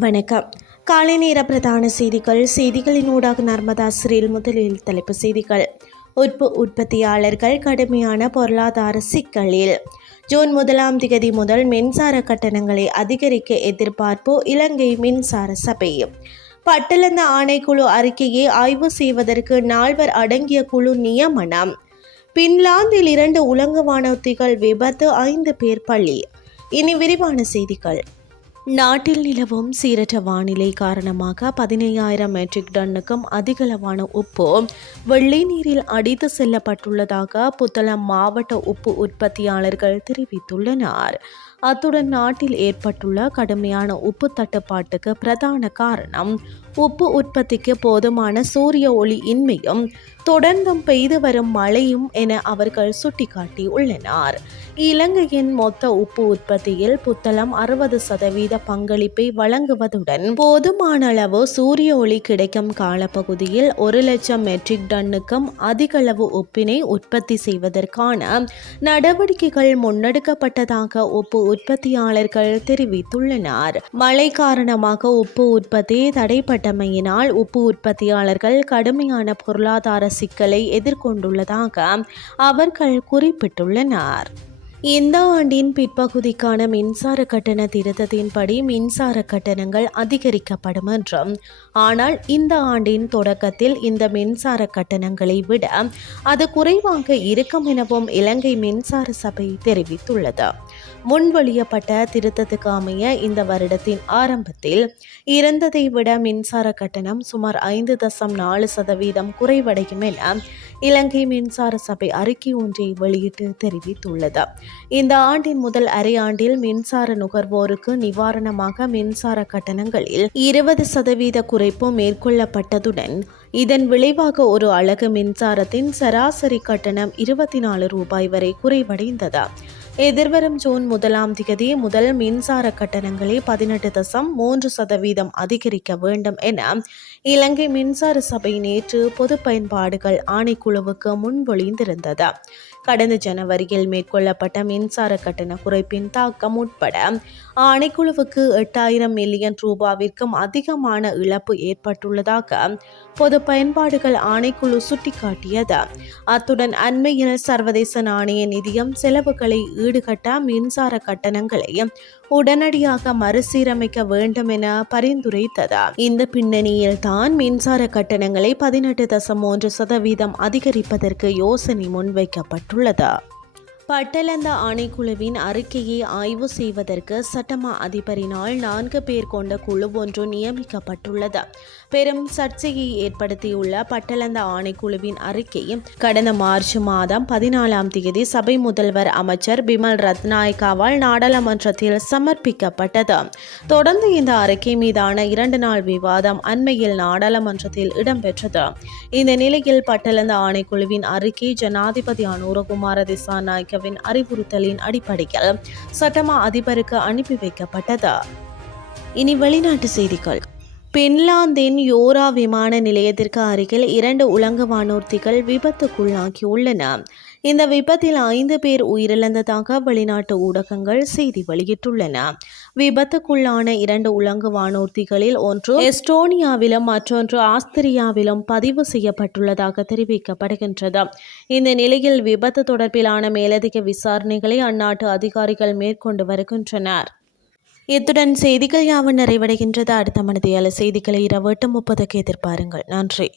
வணக்கம். காலை நேர பிரதான செய்திகள். செய்திகளின் ஊடாக நர்மதா சிறில் முதலில் தலைப்பு செய்திகள். உட்பு உற்பத்தியாளர்கள் கடுமையான பொருளாதார சிக்கலில். ஜூன் முதலாம் திகதி முதல் மின்சார கட்டணங்களை அதிகரிக்க எதிர்பார்ப்பு இலங்கை மின்சார சபை. பட்டளந்த ஆணைக்குழு அறிக்கையை ஆய்வு செய்வதற்கு நால்வர் அடங்கிய குழு நியமனம். பின்லாந்தில் இரண்டு உலங்கு வானூர்த்திகள் விபத்து ஐந்து பேர் பள்ளி இனி விரிவான செய்திகள். நாட்டில் நிலவும் சீரற்ற வானிலை காரணமாக பதினையாயிரம் மெட்ரிக் டன்னுக்கும் அதிகளவான உப்பு வெள்ளை நீரில் அடித்து செல்லப்பட்டுள்ளதாக புத்தளம் மாவட்ட உப்பு உற்பத்தியாளர்கள் தெரிவித்துள்ளனர். அத்துடன் நாட்டில் ஏற்பட்டுள்ள கடுமையான உப்பு தட்டுப்பாட்டுக்கு பிரதான காரணம். உப்பு உற்பத்திக்கு போதுமான சூரிய ஒளி இன்மையும் தொடர்ந்தும் பெய்து வரும் மழையும் என அவர்கள் சுட்டிக்காட்டியுள்ளனர். இலங்கையின் மொத்த உப்பு உற்பத்தியில் புத்தளம் அறுபது சதவீத பங்களிப்பை வழங்குவதுடன் போதுமான அளவு சூரிய ஒளி கிடைக்கும் காலப்பகுதியில் ஒரு லட்சம் மெட்ரிக் டன்னுக்கும் அதிகளவு உப்பினை உற்பத்தி செய்வதற்கான நடவடிக்கைகள் முன்னெடுக்கப்பட்டதாக உப்பு உற்பத்தியாளர்கள் தெரிவித்துள்ளனர். மழை காரணமாக உப்பு உற்பத்தி தடைப்பட்டமையினால் உப்பு உற்பத்தியாளர்கள் கடுமையான பொருளாதார சிக்கலை எதிர்கொண்டுள்ளதாக அவர்கள் குறிப்பிட்டுள்ளனர். இந்த ஆண்டின் பிற்பகுதிக்கான மின்சார கட்டண திருத்தத்தின்படி மின்சார கட்டணங்கள் அதிகரிக்கப்படும் என்றும் ஆனால் இந்த ஆண்டின் தொடக்கத்தில் இந்த மின்சார கட்டணங்களை விட அது குறைவாக இருக்கும் எனவும் இலங்கை மின்சார சபை தெரிவித்துள்ளது. முன்வழியப்பட்ட திருத்தத்துக்கு அமைய இந்த வருடத்தின் ஆரம்பத்தில் இருந்ததை விட மின்சார கட்டணம் சுமார் ஐந்து தசம் நாலு சதவீதம் குறைவடையும் என இலங்கை மின்சார சபை அறிக்கை ஒன்றை வெளியிட்டு தெரிவித்துள்ளது. இந்த ஆண்டின் முதல் அரையாண்டில் மின்சார நுகர்வோருக்கு நிவாரணமாக மின்சார கட்டணங்களில் இருபது சதவீத குறைப்பு மேற்கொள்ளப்பட்டதுடன் இதன் விளைவாக ஒரு அழகு மின்சாரத்தின் சராசரி கட்டணம் இருபத்தி நாலு ரூபாய் வரை குறைவடைந்தது. எதிர்வரும் ஜூன் முதலாம் திகதி முதல் மின்சார கட்டணங்களை பதினெட்டு தசம் மூன்று சதவீதம் அதிகரிக்க வேண்டும் என இலங்கை மின்சார சபை நேற்று பொது பயன்பாடுகள் ஆணைக்குழுவுக்கு முன்மொழிந்திருந்தது. கடந்த ஜனவரியில் மேற்கொள்ளப்பட்ட மின்சார கட்டண குறைப்பின் தாக்கம் உட்பட ஆணைக்குழுவுக்கு எட்டாயிரம் மில்லியன் ரூபாவிற்கும் அதிகமான இழப்பு ஏற்பட்டுள்ளதாக பொது பயன்பாடுகள் ஆணைக்குழு சுட்டிக்காட்டியது. அத்துடன் அண்மையில் சர்வதேச நாணய நிதியம் செலவுகளை ஈடுகட்ட மின்சார கட்டணங்களை உடனடியாக மறுசீரமைக்க வேண்டும் என பரிந்துரைத்ததா? இந்த பின்னணியில் தான் மின்சார கட்டணங்களை பதினெட்டு தசம் மூன்று சதவீதம் அதிகரிப்பதற்கு யோசனை முன்வைக்கப்பட்டுள்ளதா? பட்டலந்த ஆணைக்குழுவின் அறிக்கையை ஆய்வு செய்வதற்கு சட்டமா அதிபரினால் நான்கு பேர் கொண்ட குழு ஒன்று நியமிக்கப்பட்டுள்ளது. பெரும் சர்ச்சையை ஏற்படுத்தியுள்ள பட்டலந்த ஆணைக்குழுவின் அறிக்கை கடந்த மார்ச் மாதம் பதினாலாம் தேதி சபை முதல்வர் அமைச்சர் பிமல் ரத்நாயக்காவால் நாடாளுமன்றத்தில் சமர்ப்பிக்கப்பட்டது. தொடர்ந்து இந்த அறிக்கை மீதான இரண்டு நாள் விவாதம் அண்மையில் நாடாளுமன்றத்தில் இடம்பெற்றது. இந்த நிலையில் பட்டலந்த ஆணைக்குழுவின் அறிக்கை ஜனாதிபதி அனுரகுமார திசாநாயக்க இந்தியாவின் அறிவுறுத்தலின் அடிப்படையில் சட்டமா அதிபருக்கு அனுப்பி வைக்கப்பட்டது. இனி வெளிநாட்டு செய்திகள். பின்லாந்தின் யோரா விமான நிலையத்திற்கு அருகில் இரண்டு உலங்க வானூர்த்திகள் விபத்துக்குள்ளாகியுள்ளன. இந்த விபத்தில் ஐந்து பேர் உயிரிழந்ததாக வெளிநாட்டு ஊடகங்கள் செய்தி வெளியிட்டுள்ளன. விபத்துக்குள்ளான இரண்டு உலங்கு வானூர்திகளில் ஒன்று எஸ்டோனியாவிலும் மற்றொன்று ஆஸ்திரியாவிலும் பதிவு செய்யப்பட்டுள்ளதாக தெரிவிக்கப்படுகின்றது. இந்த நிலையில் விபத்து தொடர்பிலான மேலதிக விசாரணைகளை அந்நாட்டு அதிகாரிகள் மேற்கொண்டு வருகின்றனர். இத்துடன் செய்திகள் யாவும் நிறைவடைகின்றது. அடுத்த மனதையால் செய்திகளை இரவு எட்டு முப்பதுக்கு எதிர்பாருங்கள். நன்றி.